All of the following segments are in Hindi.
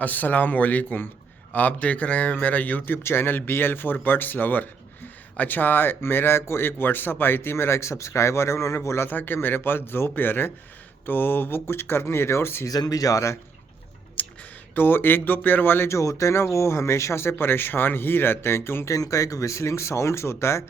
अस्सलामुअलैकुम। आप देख रहे हैं मेरा YouTube channel BL for birds lover. अच्छा, मेरा को एक व्हाट्सअप आई थी, मेरा एक सब्सक्राइबर है, उन्होंने बोला था कि मेरे पास 2 पेयर हैं, तो वो कुछ कर नहीं रहे और सीज़न भी जा रहा है। तो 1-2 पेयर वाले जो होते हैं ना, वो हमेशा से परेशान ही रहते हैं क्योंकि इनका एक विस्लिंग साउंड्स होता है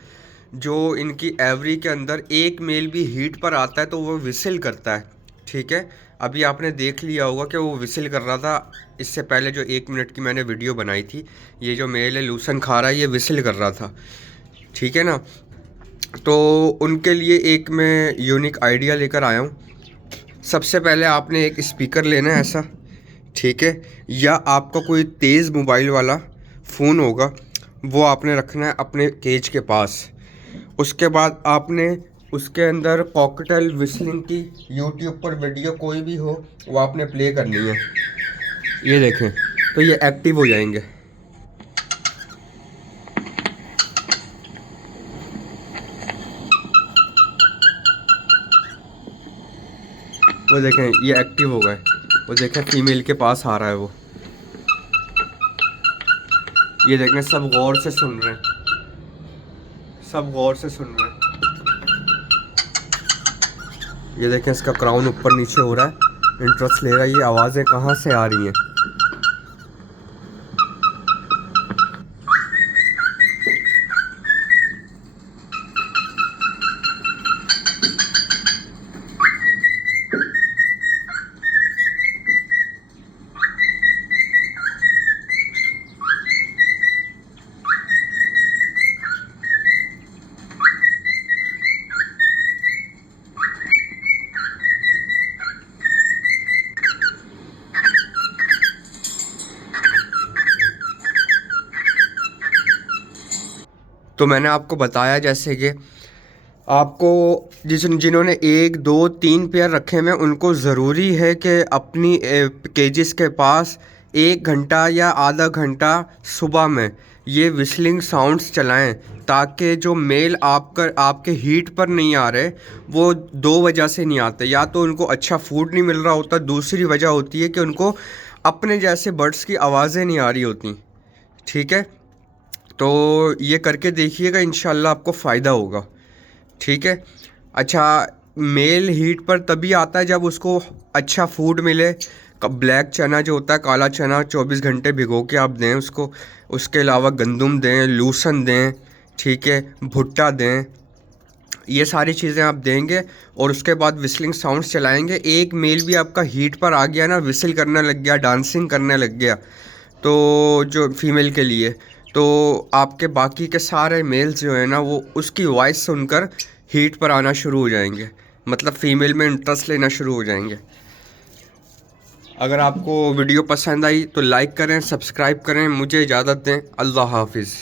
जो इनकी एवरी के अंदर एक मेल भी हीट पर आता है तो वो विसिल करता है। ठीक है, अभी आपने देख लिया होगा कि वो विसिल कर रहा था। इससे पहले जो 1 मिनट की मैंने वीडियो बनाई थी, ये जो मेल है लूसन खा रहा है, ये विसिल कर रहा था। ठीक है ना। तो उनके लिए एक मैं यूनिक आइडिया लेकर आया हूँ। सबसे पहले आपने एक स्पीकर लेना है ऐसा, ठीक है, या आपका कोई तेज़ मोबाइल वाला फ़ोन होगा, वो आपने रखना है अपने केज के पास। उसके बाद आपने उसके अंदर कॉकटेल विस्लिंग की यूट्यूब पर वीडियो कोई भी हो वो आपने प्ले करनी है। ये देखें, तो ये एक्टिव हो जाएंगे। वो देखें, ये एक्टिव हो गए। वो देखें, फीमेल के पास आ रहा है वो। ये देखें, सब गौर से सुन रहे हैं, सब गौर से सुन रहे हैं। ये देखें, इसका क्राउन ऊपर नीचे हो रहा है, इंटरेस्ट ले रहा है। ये आवाज़ें कहाँ से आ रही हैं? तो मैंने आपको बताया जैसे कि आपको जिन्होंने 1 2 3 पेयर रखे हुए हैं उनको ज़रूरी है कि अपनी केजिस के पास 1 घंटा या आधा घंटा सुबह में ये विस्लिंग साउंड्स चलाएं, ताकि जो मेल आपके हीट पर नहीं आ रहे, वो 2 वजह से नहीं आते। या तो उनको अच्छा फूड नहीं मिल रहा होता, दूसरी वजह होती है कि उनको अपने जैसे बर्ड्स की आवाज़ें नहीं आ रही होती। ठीक है, तो ये करके देखिएगा, इंशाल्लाह आपको फ़ायदा होगा। ठीक है। अच्छा, मेल हीट पर तभी आता है जब उसको अच्छा फूड मिले। ब्लैक चना जो होता है, काला चना 24 घंटे भिगो के आप दें उसको। उसके अलावा गंदम दें, लूसन दें, ठीक है, भुट्टा दें। ये सारी चीज़ें आप देंगे और उसके बाद विस्लिंग साउंड्स चलाएंगे। एक मेल भी आपका हीट पर आ गया ना, विसिल करने लग गया, डांसिंग करने लग गया, तो जो फीमेल के लिए, तो आपके बाकी के सारे मेल्स जो है ना, वो उसकी वॉइस सुनकर हीट पर आना शुरू हो जाएंगे, मतलब फ़ीमेल में इंटरेस्ट लेना शुरू हो जाएंगे। अगर आपको वीडियो पसंद आई तो लाइक करें, सब्सक्राइब करें, मुझे इजाज़त दें। अल्लाह हाफिज़।